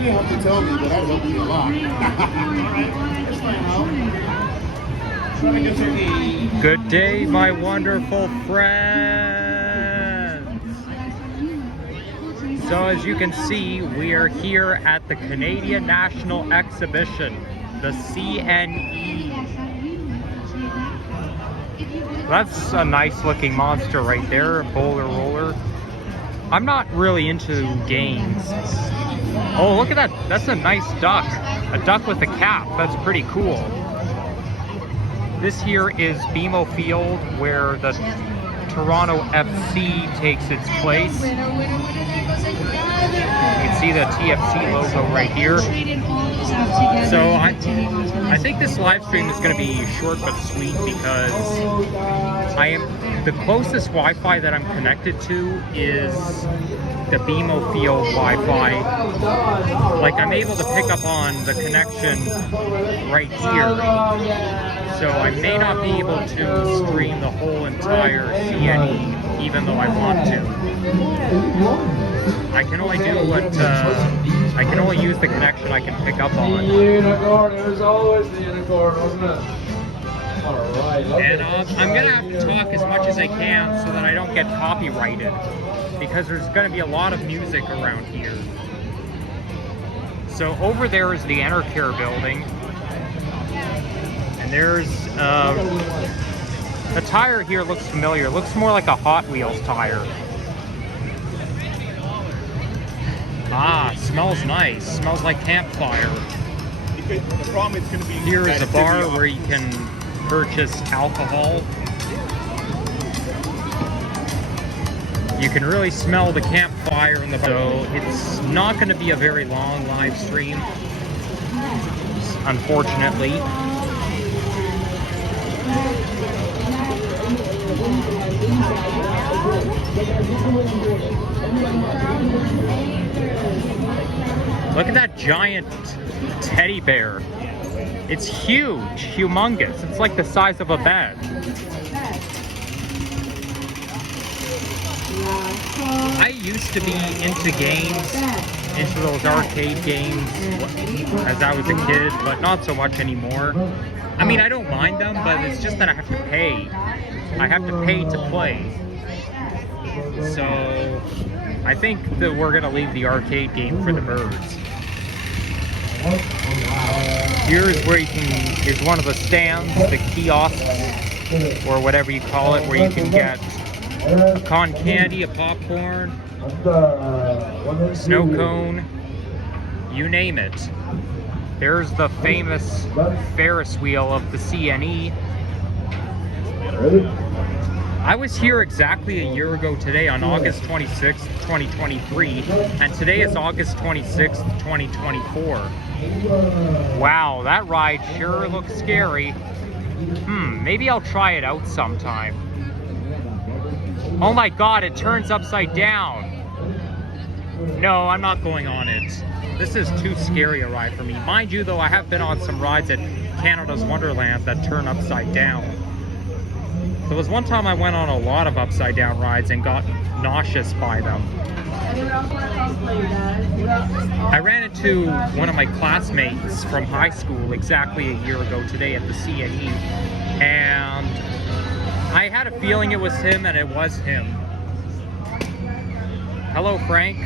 didn't have to tell me, but that helped me a lot. Good day, my wonderful friends. So as you can see, we are here at the Canadian National Exhibition, the CNE. That's a nice looking monster right there, a bowler roller. I'm not really into games. Oh, look at that. That's a nice duck. A duck with a cap. That's pretty cool. This here is BMO Field, where the Toronto FC takes its place. You can see the TFC logo right here. So I think this live stream is going to be short but sweet because the closest Wi-Fi that I'm connected to is the BMO Field Wi-Fi. Like, I'm able to pick up on the connection right here. So I may not be able to stream the whole entire CNE, even though I want to. I can only do what, I can only use the connection I can pick up on. Unicorn, it was always the unicorn, wasn't it? Alright. And I'm going to have to talk as much as I can so that I don't get copyrighted, because there's going to be a lot of music around here. So over there is the Enercare building. And there's, the tire here looks familiar. It looks more like a Hot Wheels tire. Ah, smells nice. Smells like campfire. Here is a bar where you can purchase alcohol. You can really smell the campfire in the bar. So it's not going to be a very long live stream, unfortunately. Look at that giant teddy bear. It's huge, humongous. It's like the size of a bed. I used to be into games, into those arcade games as I was a kid, but not so much anymore. I mean, I don't mind them, but it's just that I have to pay. I have to pay to play. So I think that we're gonna leave the arcade game for the birds. Here's where you can, is one of the stands, the kiosks, or whatever you call it, where you can get a cotton candy, a popcorn, snow cone, you name it. There's the famous Ferris wheel of the CNE. I was here exactly a year ago today on August 26th, 2023, and today is August 26th, 2024. Wow, that ride sure looks scary. Maybe I'll try it out sometime. Oh my god, it turns upside down. No, I'm not going on it. This is too scary a ride for me. Mind you, though, I have been on some rides at Canada's Wonderland that turn upside down. There was one time I went on a lot of upside down rides and got nauseous by them. I ran into one of my classmates from high school exactly a year ago today at the CNE, and I had a feeling it was him, and it was him. Hello, Frank.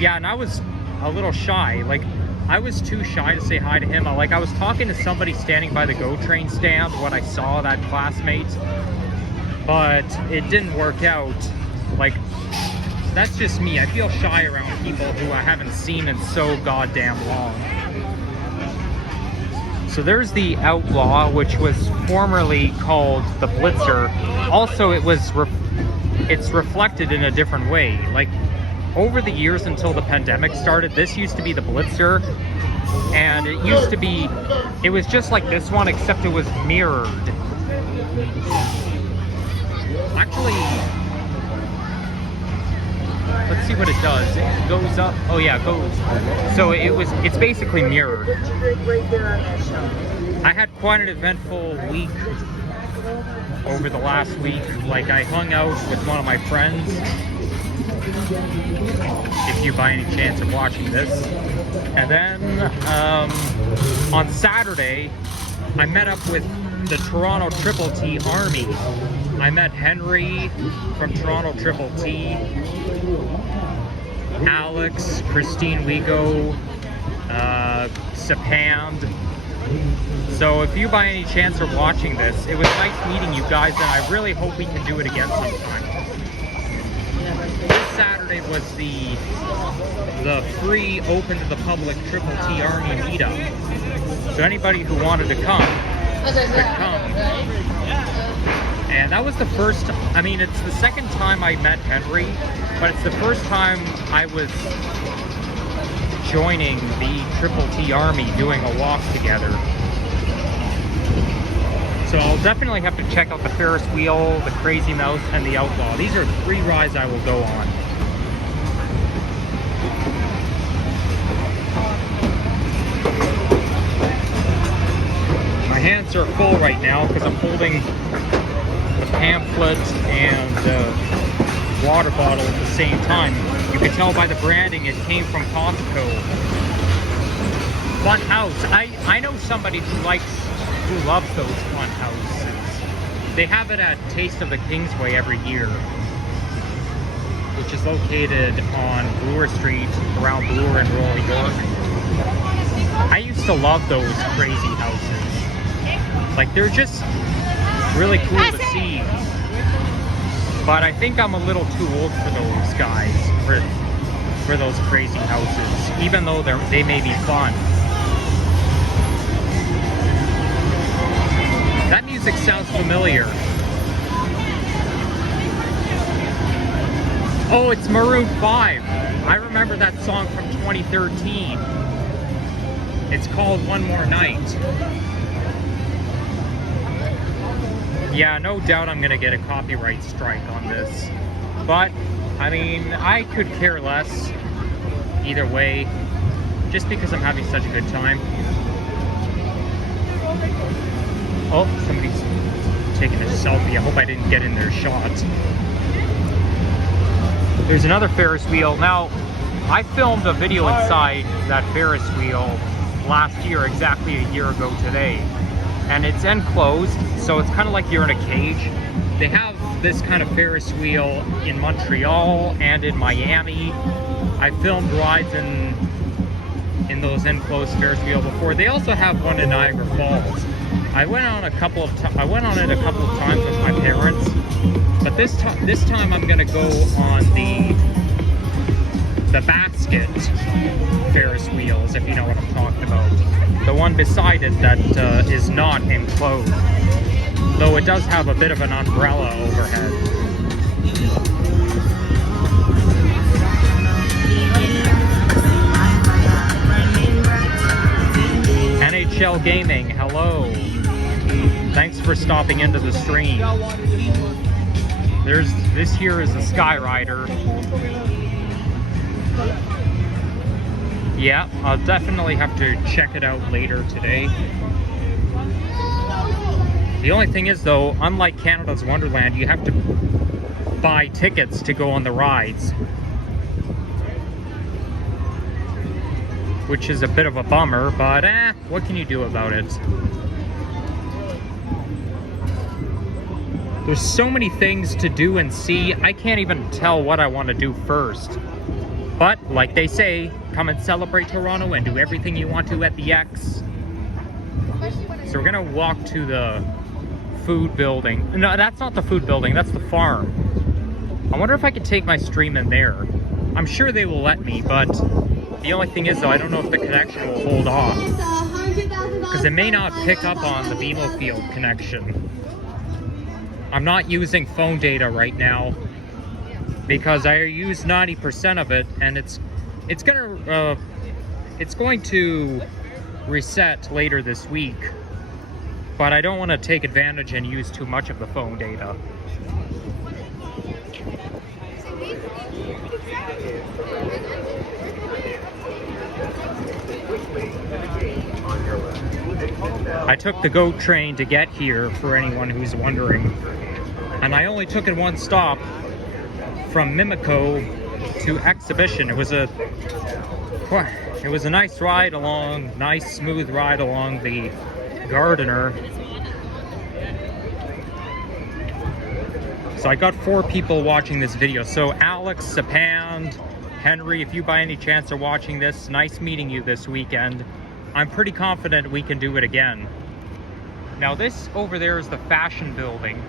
Yeah, and I was a little shy. Like, I was too shy to say hi to him. Like, I was talking to somebody standing by the GO train stand when I saw that classmate, but it didn't work out. Like, that's just me. I feel shy around people who I haven't seen in so goddamn long. So there's the Outlaw, which was formerly called the Blitzer. Also, it's reflected in a different way. Like, over the years until the pandemic started, this used to be the Blitzer, and it was just like this one, except it was mirrored. Actually, let's see what it does. It goes up. Oh yeah, it goes. So it's basically mirrored. I had quite an eventful week over the last week. Like, I hung out with one of my friends. If you by any chance are watching this. And then on Saturday, I met up with the Toronto Triple T Army. I met Henry from Toronto Triple T, Alex, Christine Wego, Sapand. So if you by any chance are watching this, it was nice meeting you guys, and I really hope we can do it again sometime. This Saturday was the free, open to the public Triple T Army meetup. So anybody who wanted to come could come. And that was the first, I mean, it's the second time I met Henry, but it's the first time I was joining the Triple T Army doing a walk together. So I'll definitely have to check out the Ferris wheel, the Crazy Mouse, and the Outlaw. These are 3 rides I will go on. My hands are full right now because I'm holding the pamphlet and the water bottle at the same time. You can tell by the branding it came from Costco. Fun house. I know somebody who loves those fun houses. They have it at Taste of the Kingsway every year, which is located on Bloor Street, around Bloor and Royal York. I used to love those crazy houses. Like, they're just really cool to see. But I think I'm a little too old for those guys, for those crazy houses, even though they may be fun. That music sounds familiar. Oh, it's Maroon 5. I remember that song from 2013. It's called One More Night. Yeah, no doubt I'm gonna get a copyright strike on this. But, I mean, I could care less either way, just because I'm having such a good time. Oh, somebody's taking a selfie. I hope I didn't get in their shot. There's another Ferris wheel. Now, I filmed a video inside that Ferris wheel last year, exactly a year ago today. And it's enclosed, so it's kind of like you're in a cage. They have this kind of Ferris wheel in Montreal and in Miami. I filmed rides in those enclosed Ferris wheel before. They also have one in Niagara Falls. I went on it a couple of times with my parents, but this time I'm gonna go on the basket Ferris wheels, if you know what I'm talking about. The one beside it that is not enclosed, though it does have a bit of an umbrella overhead. NHL Gaming, hello. Thanks for stopping into the stream. This here is a Skyrider. Yeah, I'll definitely have to check it out later today. The only thing is though, unlike Canada's Wonderland, you have to buy tickets to go on the rides, which is a bit of a bummer, but what can you do about it? There's so many things to do and see, I can't even tell what I want to do first. But, like they say, come and celebrate Toronto and do everything you want to at the X. So we're gonna walk to the food building. No, that's not the food building, that's the farm. I wonder if I could take my stream in there. I'm sure they will let me, but the only thing is though, I don't know if the connection will hold off, because it may not pick up on the BMO Field connection. I'm not using phone data right now because I use 90% of it, and it's going to reset later this week. But I don't want to take advantage and use too much of the phone data. I took the GOAT train to get here, for anyone who's wondering. And I only took it one stop from Mimico to exhibition. It was a nice ride along, nice smooth ride along the Gardiner. So I got 4 people watching this video. So Alex, Sapand, Henry, if you by any chance are watching this, nice meeting you this weekend. I'm pretty confident we can do it again. Now this over there is the fashion building.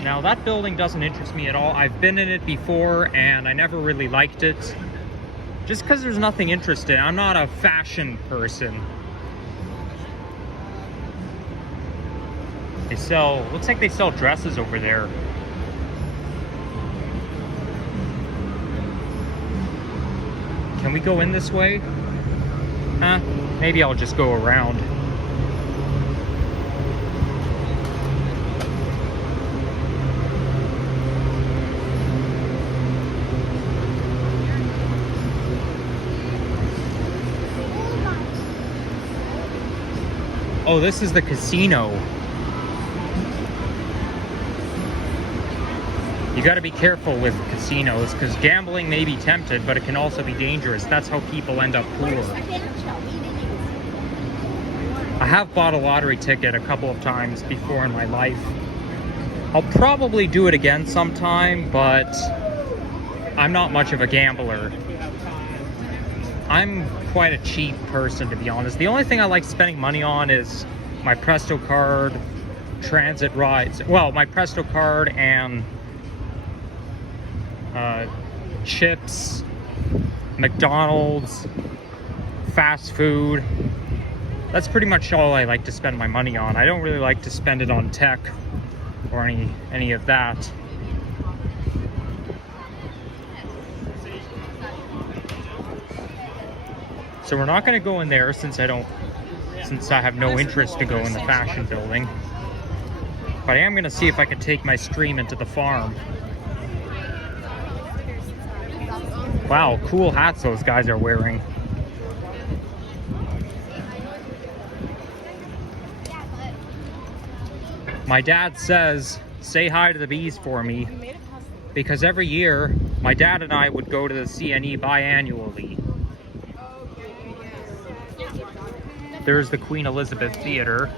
Now that building doesn't interest me at all. I've been in it before and I never really liked it. Just because there's nothing interesting. I'm not a fashion person. They sell, looks like they sell dresses over there. Can we go in this way? Huh? Maybe I'll just go around. Oh, this is the casino. You got to be careful with casinos because gambling may be tempted, but it can also be dangerous. That's how people end up poor. I have bought a lottery ticket a couple of times before in my life. I'll probably do it again sometime, but I'm not much of a gambler. I'm quite a cheap person, to be honest. The only thing I like spending money on is my Presto card, transit rides. Well, my Presto card and chips, McDonald's, fast food. That's pretty much all I like to spend my money on. I don't really like to spend it on tech or any of that. So we're not going to go in there since I have no interest to go in the fashion building. But I am going to see if I can take my stream into the farm. Wow, cool hats those guys are wearing. My dad says, say hi to the bees for me, because every year my dad and I would go to the CNE biannually. There's the Queen Elizabeth Theater.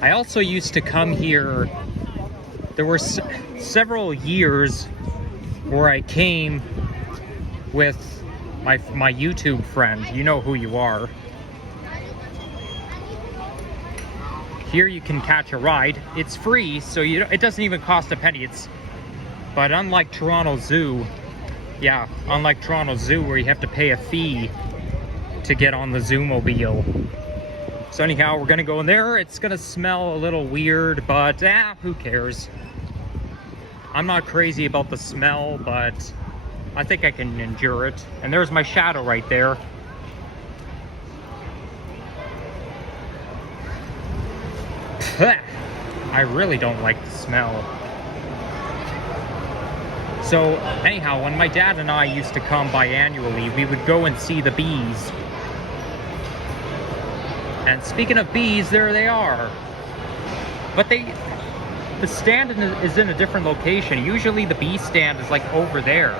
I also used to come here. There were several years where I came with my YouTube friend. You know who you are. Here you can catch a ride. It's free, so it doesn't even cost a penny. But unlike Toronto Zoo, unlike Toronto Zoo where you have to pay a fee to get on the Zoomobile. So anyhow, we're gonna go in there. It's gonna smell a little weird, but who cares? I'm not crazy about the smell, but I think I can endure it. And there's my shadow right there. I really don't like the smell. So anyhow, when my dad and I used to come biannually, we would go and see the bees. And speaking of bees, there they are. But the stand is in a different location. Usually the bee stand is like over there.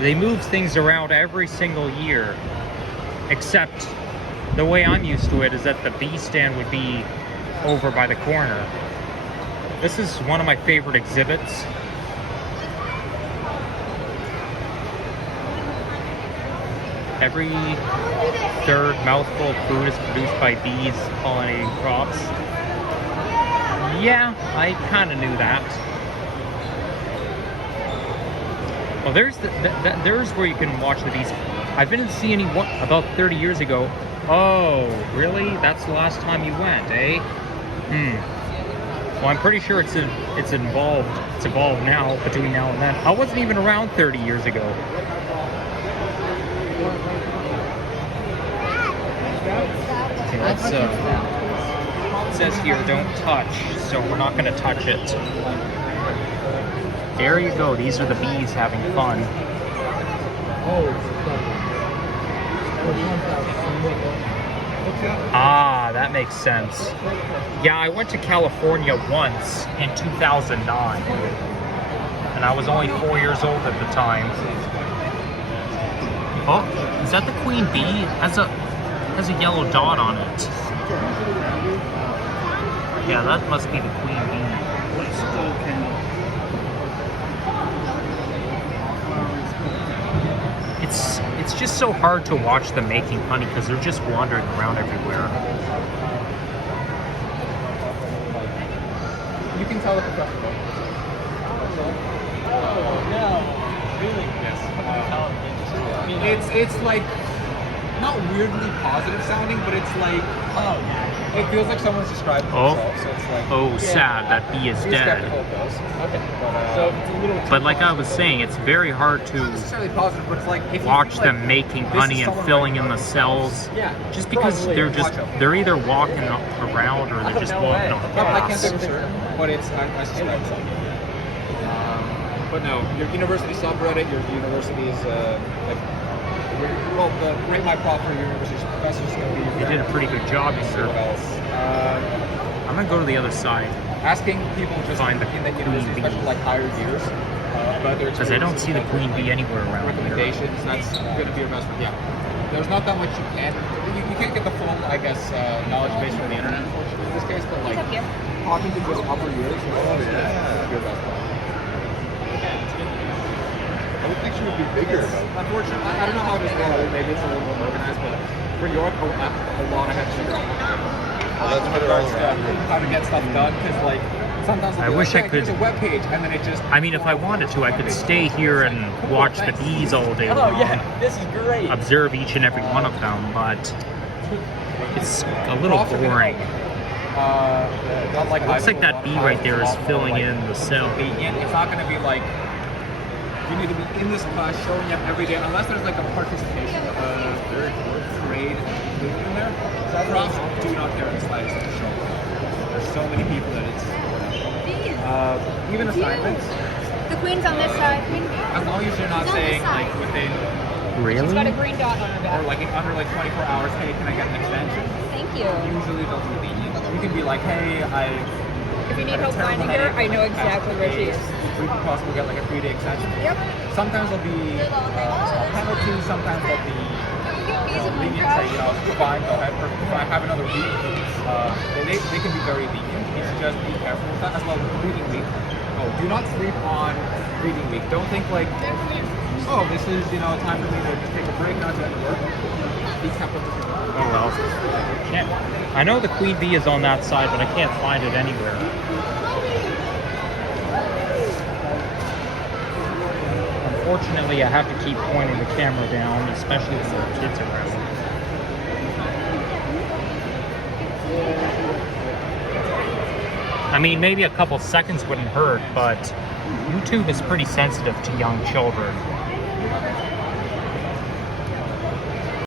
They move things around every single year. Except the way I'm used to it is that the bee stand would be over by the corner. This is one of my favorite exhibits. Every third mouthful of food is produced by bees pollinating crops. Yeah, I kind of knew that. Well, there's where you can watch the bees. I've been in CNE about 30 years ago. Oh, really? That's the last time you went, eh? Well, I'm pretty sure it's involved. It's evolved now between now and then. I wasn't even around 30 years ago. Let's, it says here, don't touch, so we're not going to touch it. There you go. These are the bees having fun. Ah, that makes sense. Yeah, I went to California once in 2009, and I was only 4 years old at the time. Oh, is that the queen bee? Has a yellow dot on it. Yeah, that must be the queen bee. It's just so hard to watch them making honey because they're just wandering around everywhere. You can tell the professional. Oh, no. Really? Yes. It's like not weirdly positive sounding, but it's like it feels like someone's describing themselves. So it's like Sad that bee is he's dead. skeptical of those. Okay, so it's a little. But like I was saying, it's very hard Not to necessarily positive, but it's like if you watch think, them like, making this honey is and someone filling right in the now. cells. Yeah, Just because probably. they're either walking around or they're just walking on I can't grass. say for sure, but I suspect so. But no, your university subreddit, your university's rate my prop for your university's professors is going to be. You did a pretty good job, sir. What else? I'm gonna go to the other side Asking people just Find the in that queen university, bee. especially like higher years, about their because I don't see the queen bee anywhere around here. recommendations. That's going to be your best friend. Yeah, there's not that much you can. You can't get the full, I guess, knowledge base from the internet, unfortunately, in this case. But like talking to just upper years, your best friend. I would think she would be bigger. Unfortunately, I don't know how it is now. Maybe it's a little more organized, but for York, a lot I had to figure out. That's In what regards they're to all how to get stuff done, because like sometimes I wish I could- Here's a web page, and then it just. I mean, if I wanted to, I could stay here and watch the bees all day Oh, long, yeah. This is great. observe each and every one of them, but it's a little boring. Not like Looks like that bee right there is filling in the cell. It's not going to be like you need to be in this class showing up every day, unless there's like a participation grade included in there. Profs do not care in the slightest to show up. There's so many people that it's even assignments. The queen's on this side. As long as you're not It's on saying this side. like within Really? She's got a green dot on her or back. like under like 24 hours, hey, can I get an extension? Thank you. Usually they'll do lenient. You can be like, hey, If you need help finding her, I know exactly where she is. We can possibly get like a 3-day extension. Yep. Sometimes there'll be small penalties. Sometimes there'll be lenient. Say, fine, go ahead. If I have another week, they can be very lenient. It's just be careful with that as well. Reading week. Oh, do not sleep on reading week. Don't think like, oh, this is a time for me to just take a break, not to work. Be kept up with your work. Oh well. I know the queen bee is on that side, but I can't find it anywhere. Unfortunately, I have to keep pointing the camera down, especially when there are kids around. I mean, maybe a couple seconds wouldn't hurt, but YouTube is pretty sensitive to young children.